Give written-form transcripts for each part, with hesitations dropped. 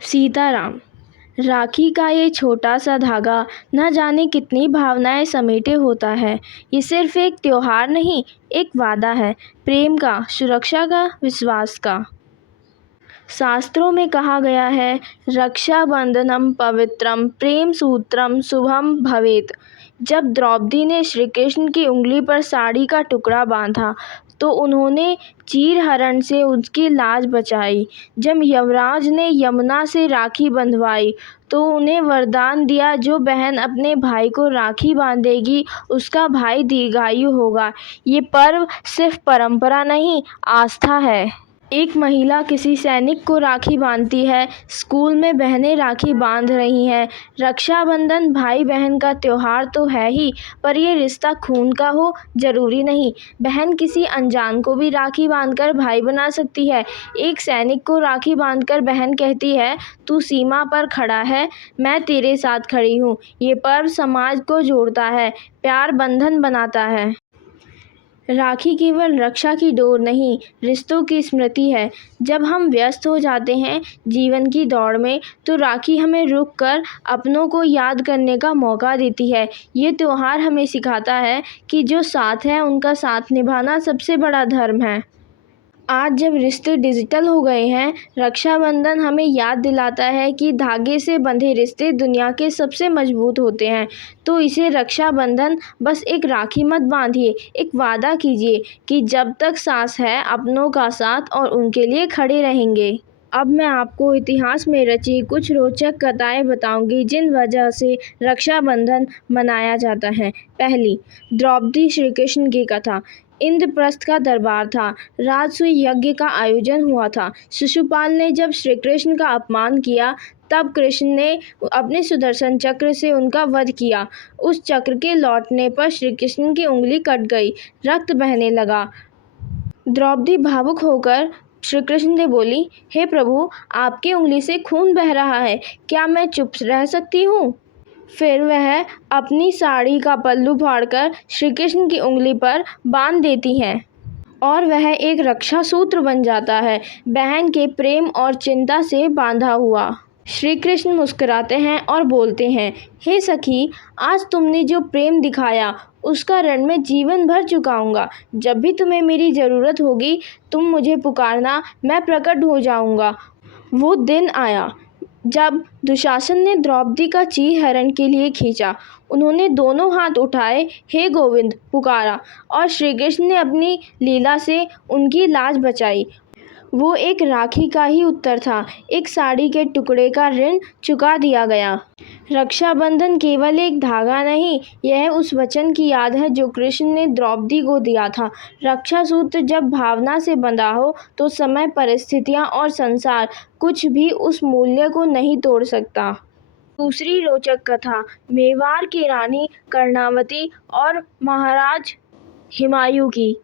सीताराम। राखी का ये छोटा सा धागा न जाने कितनी भावनाएं समेटे होता है। ये सिर्फ एक त्योहार नहीं, एक वादा है, प्रेम का, सुरक्षा का, विश्वास का। शास्त्रों में कहा गया है, रक्षा बंधनम पवित्रम प्रेम सूत्रम शुभम भवेत। जब द्रौपदी ने श्री कृष्ण की उंगली पर साड़ी का टुकड़ा बांधा तो उन्होंने चीरहरण से उसकी लाज बचाई। जब यमराज ने यमुना से राखी बंधवाई तो उन्हें वरदान दिया, जो बहन अपने भाई को राखी बांधेगी उसका भाई दीर्घायु होगा। ये पर्व सिर्फ परंपरा नहीं, आस्था है। एक महिला किसी सैनिक को राखी बांधती है, स्कूल में बहनें राखी बांध रही हैं। रक्षाबंधन भाई बहन का त्योहार तो है ही, पर ये रिश्ता खून का हो जरूरी नहीं। बहन किसी अनजान को भी राखी बांधकर भाई बना सकती है। एक सैनिक को राखी बांधकर बहन कहती है, तू सीमा पर खड़ा है, मैं तेरे साथ खड़ी हूँ। ये पर्व समाज को जोड़ता है, प्यार बंधन बनाता है। राखी केवल रक्षा की डोर नहीं, रिश्तों की स्मृति है। जब हम व्यस्त हो जाते हैं जीवन की दौड़ में, तो राखी हमें रुक कर अपनों को याद करने का मौका देती है। ये त्योहार हमें सिखाता है कि जो साथ है उनका साथ निभाना सबसे बड़ा धर्म है। आज जब रिश्ते डिजिटल हो गए हैं, रक्षाबंधन हमें याद दिलाता है कि धागे से बंधे रिश्ते दुनिया के सबसे मजबूत होते हैं। तो इसे रक्षाबंधन बस एक राखी मत बांधिए, एक वादा कीजिए कि जब तक सांस है अपनों का साथ और उनके लिए खड़े रहेंगे। अब मैं आपको इतिहास में रची कुछ रोचक कथाएं बताऊंगी जिन वजह से रक्षाबंधन मनाया जाता है। पहली, द्रौपदी श्री कृष्ण की कथा। इंद्रप्रस्थ का दरबार था, राजसूय यज्ञ का आयोजन हुआ था। शिशुपाल ने जब श्री कृष्ण का अपमान किया तब कृष्ण ने अपने सुदर्शन चक्र से उनका वध किया। उस चक्र के लौटने पर श्री कृष्ण की उंगली कट गई, रक्त बहने लगा। द्रौपदी भावुक होकर श्री कृष्ण से बोली, हे प्रभु, आपकी उंगली से खून बह रहा है, क्या मैं चुप रह सकती हूँ? फिर वह अपनी साड़ी का पल्लू फाड़कर श्री कृष्ण की उंगली पर बांध देती हैं और वह एक रक्षा सूत्र बन जाता है, बहन के प्रेम और चिंता से बांधा हुआ। श्री कृष्ण मुस्कुराते हैं और बोलते हैं, हे सखी, आज तुमने जो प्रेम दिखाया उसका ऋण मैं जीवन भर चुकाऊंगा। जब भी तुम्हें मेरी ज़रूरत होगी तुम मुझे पुकारना, मैं प्रकट हो जाऊंगा। वो दिन आया जब दुशासन ने द्रौपदी का चीरहरण के लिए खींचा। उन्होंने दोनों हाथ उठाए, हे गोविंद पुकारा, और श्री कृष्ण ने अपनी लीला से उनकी लाज बचाई। वो एक राखी का ही उत्तर था, एक साड़ी के टुकड़े का ऋण चुका दिया गया। रक्षाबंधन केवल एक धागा नहीं, यह उस वचन की याद है जो कृष्ण ने द्रौपदी को दिया था। रक्षा सूत्र जब भावना से बंधा हो तो समय, परिस्थितियां और संसार कुछ भी उस मूल्य को नहीं तोड़ सकता। दूसरी रोचक कथा, मेवाड़ की रानी कर्णावती और महाराज हुमायूं की।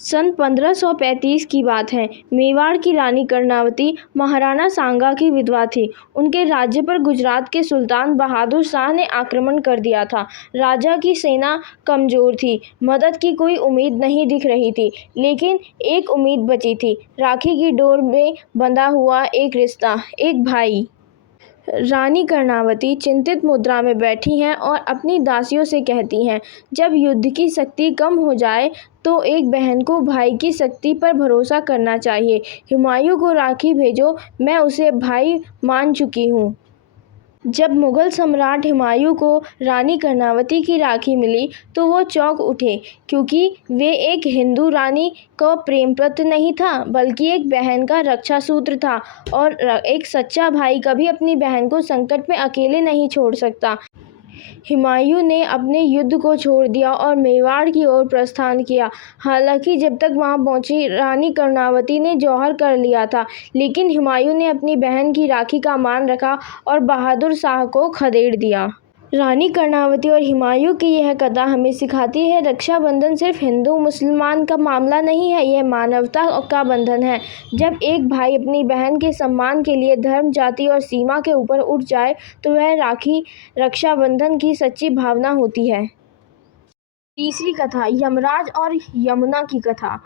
सन 1535 की बात है। मेवाड़ की रानी कर्णावती महाराणा सांगा की विधवा थी। उनके राज्य पर गुजरात के सुल्तान बहादुर शाह ने आक्रमण कर दिया था। राजा की सेना कमजोर थी, मदद की कोई उम्मीद नहीं दिख रही थी, लेकिन एक उम्मीद बची थी, राखी की डोर में बंधा हुआ एक रिश्ता, एक भाई। रानी कर्णावती चिंतित मुद्रा में बैठी हैं और अपनी दासियों से कहती हैं, जब युद्ध की शक्ति कम हो जाए तो एक बहन को भाई की शक्ति पर भरोसा करना चाहिए। हुमायूं को राखी भेजो, मैं उसे भाई मान चुकी हूँ। जब मुगल सम्राट हुमायूं को रानी कर्णावती की राखी मिली तो वो चौंक उठे, क्योंकि वे एक हिंदू रानी का प्रेम पत्र नहीं था, बल्कि एक बहन का रक्षा सूत्र था। और एक सच्चा भाई कभी अपनी बहन को संकट में अकेले नहीं छोड़ सकता। हुमायूं ने अपने युद्ध को छोड़ दिया और मेवाड़ की ओर प्रस्थान किया। हालांकि जब तक वहां पहुंची रानी कर्णावती ने जौहर कर लिया था, लेकिन हुमायूं ने अपनी बहन की राखी का मान रखा और बहादुर शाह को खदेड़ दिया। रानी कर्णावती और हुमायूं की यह कथा हमें सिखाती है, रक्षाबंधन सिर्फ हिंदू मुसलमान का मामला नहीं है, यह मानवता का बंधन है। जब एक भाई अपनी बहन के सम्मान के लिए धर्म, जाति और सीमा के ऊपर उठ जाए तो वह राखी रक्षाबंधन की सच्ची भावना होती है। तीसरी कथा, यमराज और यमुना की कथा।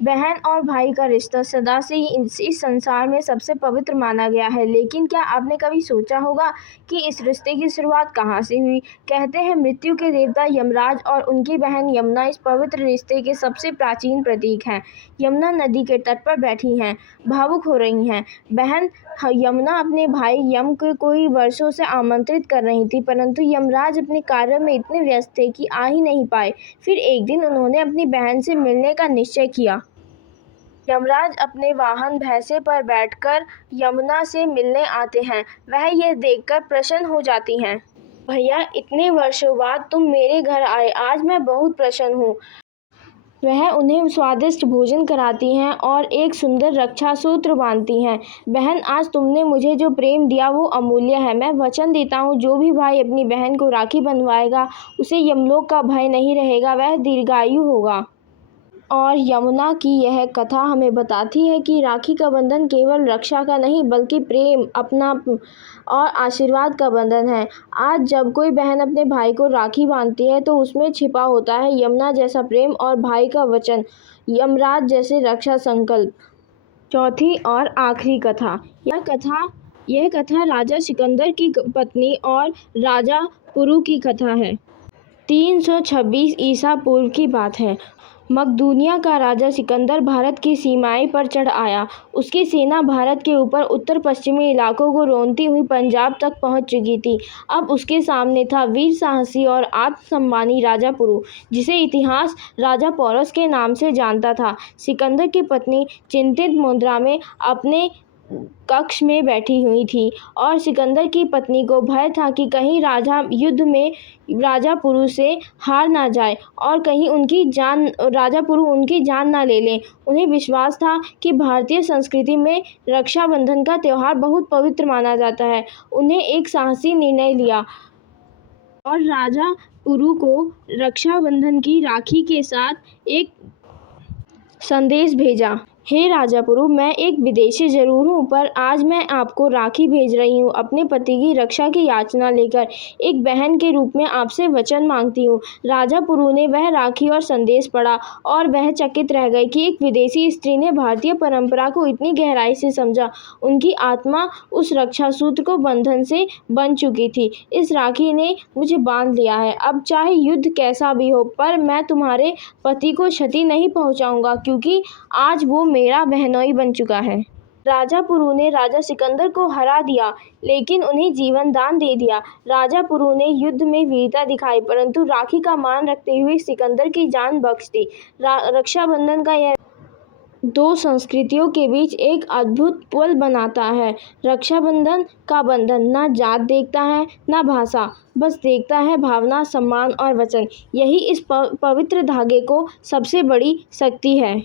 बहन और भाई का रिश्ता सदा से ही इस संसार में सबसे पवित्र माना गया है। लेकिन क्या आपने कभी सोचा होगा कि इस रिश्ते की शुरुआत कहाँ से हुई? कहते हैं मृत्यु के देवता यमराज और उनकी बहन यमुना इस पवित्र रिश्ते के सबसे प्राचीन प्रतीक हैं। यमुना नदी के तट पर बैठी हैं, भावुक हो रही हैं। बहन यमुना अपने भाई यम को कोई वर्षों से आमंत्रित कर रही थी, परंतु यमराज अपने कार्य में इतने व्यस्त थे कि आ ही नहीं पाए। फिर एक दिन उन्होंने अपनी बहन से मिलने का निश्चय किया। यमराज अपने वाहन भैंसे पर बैठकर यमुना से मिलने आते हैं। वह यह देखकर प्रसन्न हो जाती हैं। भैया, इतने वर्षों बाद तुम मेरे घर आए, आज मैं बहुत प्रसन्न हूँ। वह उन्हें स्वादिष्ट भोजन कराती हैं और एक सुंदर रक्षा सूत्र बांधती हैं। बहन, आज तुमने मुझे जो प्रेम दिया वो अमूल्य है। मैं वचन देता हूँ, जो भी भाई अपनी बहन को राखी बंधवाएगा उसे यमलोक का भय नहीं रहेगा, वह दीर्घायु होगा। और यमुना की यह कथा हमें बताती है कि राखी का बंधन केवल रक्षा का नहीं बल्कि प्रेम, अपना और आशीर्वाद का बंधन है। आज जब कोई बहन अपने भाई को राखी बांधती है तो उसमें छिपा होता है यमुना जैसा प्रेम और भाई का वचन, यमराज जैसे रक्षा संकल्प। चौथी और आखिरी कथा। यह कथा राजा सिकंदर की पत्नी और राजा पुरु की कथा है। 326 ईसा पूर्व की बात है। मकदूनिया का राजा सिकंदर भारत की सीमाएं पर चढ़ आया। उसकी सेना भारत के ऊपर उत्तर पश्चिमी इलाकों को रोंदती हुई पंजाब तक पहुंच चुकी थी। अब उसके सामने था वीर साहसी और आत्मसम्मानी राजा पुरु, जिसे इतिहास राजा पोरस के नाम से जानता था। सिकंदर की पत्नी चिंतित मुद्रा में अपने कक्ष में बैठी हुई थी और सिकंदर की पत्नी को भय था कि कहीं राजा युद्ध में राजा पुरु से हार ना जाए और कहीं राजा पुरु उनकी जान ना ले लें। उन्हें विश्वास था कि भारतीय संस्कृति में रक्षाबंधन का त्यौहार बहुत पवित्र माना जाता है। उन्हें एक साहसी निर्णय लिया और राजा पुरु को रक्षाबंधन की राखी के साथ एक संदेश भेजा। हे राजा पुरु, मैं एक विदेशी जरूर हूँ, पर आज मैं आपको राखी भेज रही हूँ। अपने पति की रक्षा की याचना लेकर एक बहन के रूप में आपसे वचन मांगती हूँ। राजा पुरु ने वह राखी और संदेश पढ़ा और वह चकित रह गए कि एक विदेशी स्त्री ने भारतीय परंपरा को इतनी गहराई से समझा। उनकी आत्मा उस रक्षा सूत्र को बंधन से बन चुकी थी। इस राखी ने मुझे बांध लिया है। अब चाहे युद्ध कैसा भी हो, पर मैं तुम्हारे पति को क्षति नहीं पहुंचाऊंगा, क्योंकि आज वो मेरा बहनोई बन चुका है। राजा पुरु ने राजा सिकंदर को हरा दिया, लेकिन उन्हें जीवन दान दे दिया। राजा पुरु ने युद्ध में वीरता दिखाई, परंतु राखी का मान रखते हुए सिकंदर की जान बख्श दी। रक्षाबंधन का यह दो संस्कृतियों के बीच एक अद्भुत पुल बनाता है। रक्षाबंधन का बंधन ना जात देखता है, ना भाषा, बस देखता है भावना, सम्मान और वचन। यही इस पवित्र धागे को सबसे बड़ी शक्ति है।